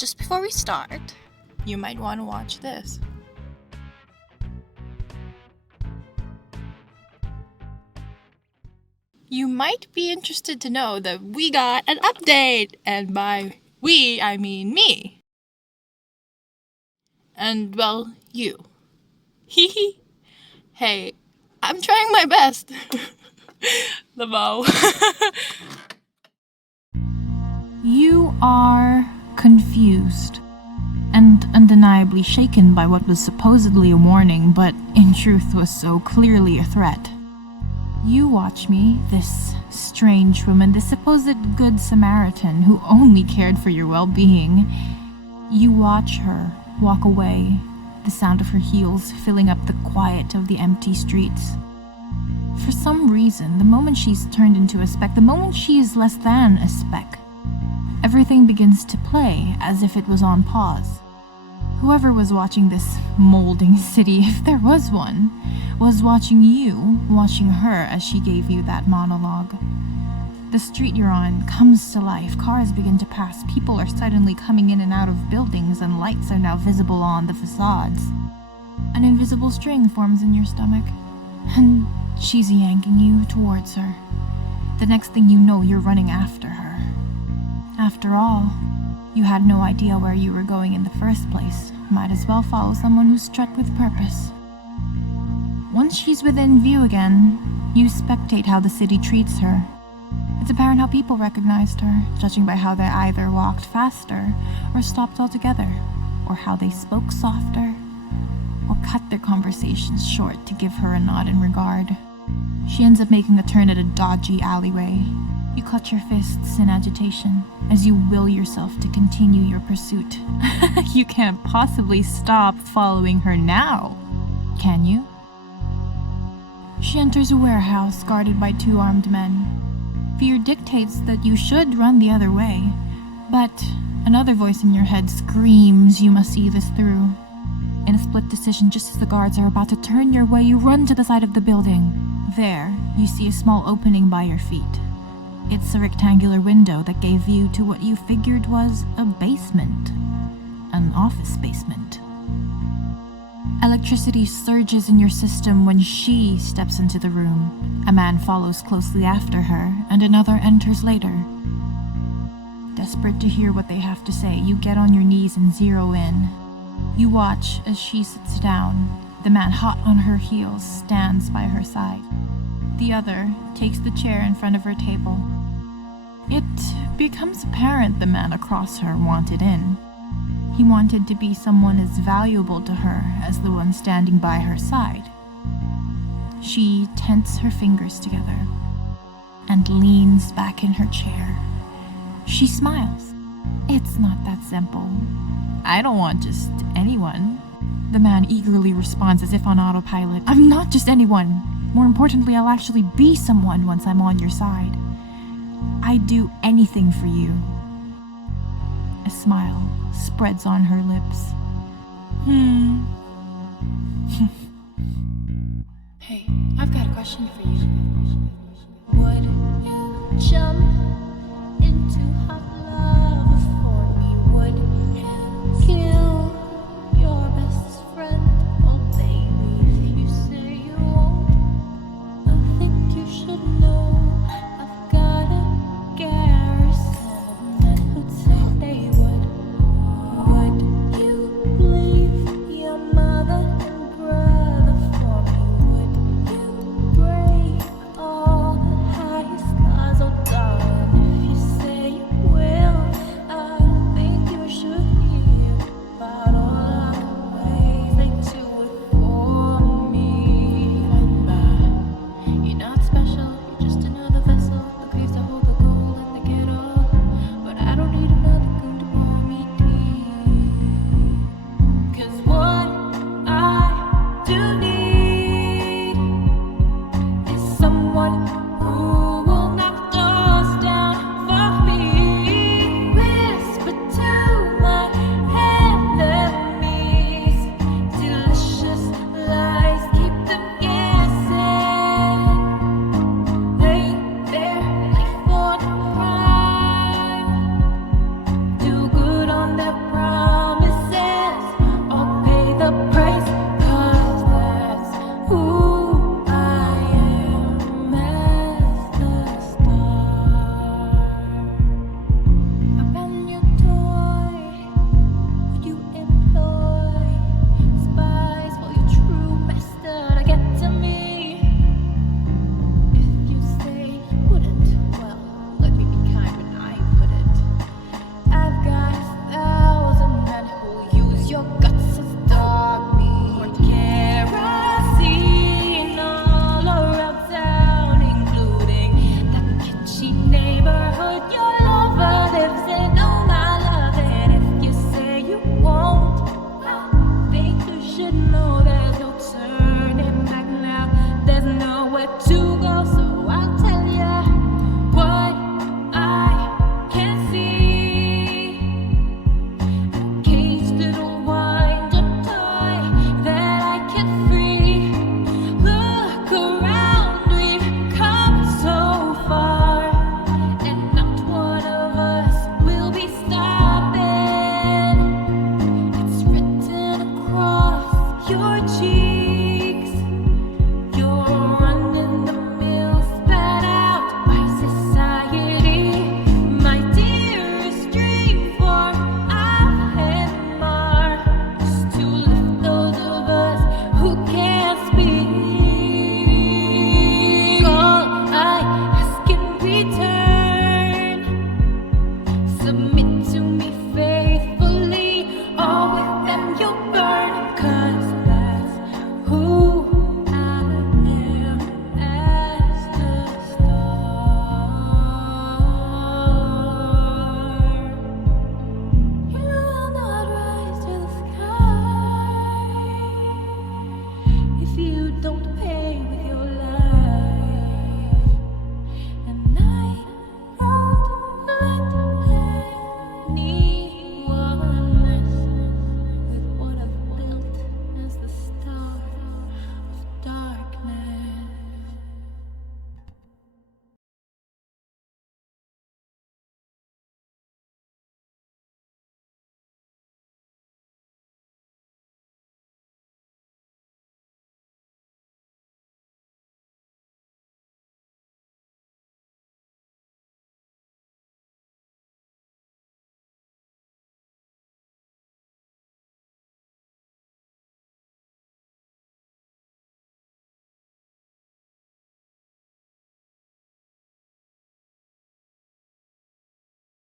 just before we start, you might want to watch this. You might be interested to know that we got an update, and by we, I mean me. And, well, you. Hee. Hey, I'm trying my best. The bow. You are confused and undeniably shaken by what was supposedly a warning, but in truth was so clearly a threat. You watch me, this strange woman, this supposed good Samaritan who only cared for your well-being. You watch her walk away, the sound of her heels filling up the quiet of the empty streets. For some reason, the moment she's turned into a speck, the moment she is less than a speck, everything begins to play as if it was on pause. Whoever was watching this molding city, if there was one, was watching you, watching her as she gave you that monologue. The street you're on comes to life, cars begin to pass, people are suddenly coming in and out of buildings, and lights are now visible on the facades. An invisible string forms in your stomach, and she's yanking you towards her. The next thing you know, you're running after her. After all, you had no idea where you were going in the first place. Might as well follow someone who's struck with purpose. Once she's within view again, you spectate how the city treats her. It's apparent how people recognized her, judging by how they either walked faster or stopped altogether, or how they spoke softer, or cut their conversations short to give her a nod in regard. She ends up making a turn at a dodgy alleyway. You clutch your fists in agitation as you will yourself to continue your pursuit. You can't possibly stop following her now, can you? She enters a warehouse guarded by 2 armed men. Fear dictates that you should run the other way, but another voice in your head screams you must see this through. In a split decision, just as the guards are about to turn your way, you run to the side of the building. There, you see a small opening by your feet. It's a rectangular window that gave view to what you figured was a basement. An office basement. Electricity surges in your system when she steps into the room. A man follows closely after her, and another enters later. Desperate to hear what they have to say, you get on your knees and zero in. You watch as she sits down. The man, hot on her heels, stands by her side. The other takes the chair in front of her table. It becomes apparent the man across her wanted in. He wanted to be someone as valuable to her as the one standing by her side. She tenses her fingers together and leans back in her chair. She smiles. It's not that simple. I don't want just anyone. The man eagerly responds as if on autopilot. I'm not just anyone. More importantly, I'll actually be someone once I'm on your side. I'd do anything for you. A smile spreads on her lips. Hey, I've got a question for you. Would you jump into hot love for me? Would you kill your best friend? Oh baby, if you say you won't, I think you should know I've got a garrison that would say they would. Would you leave your mother and brother for me? Would you break all the high stars? Oh darling, but you're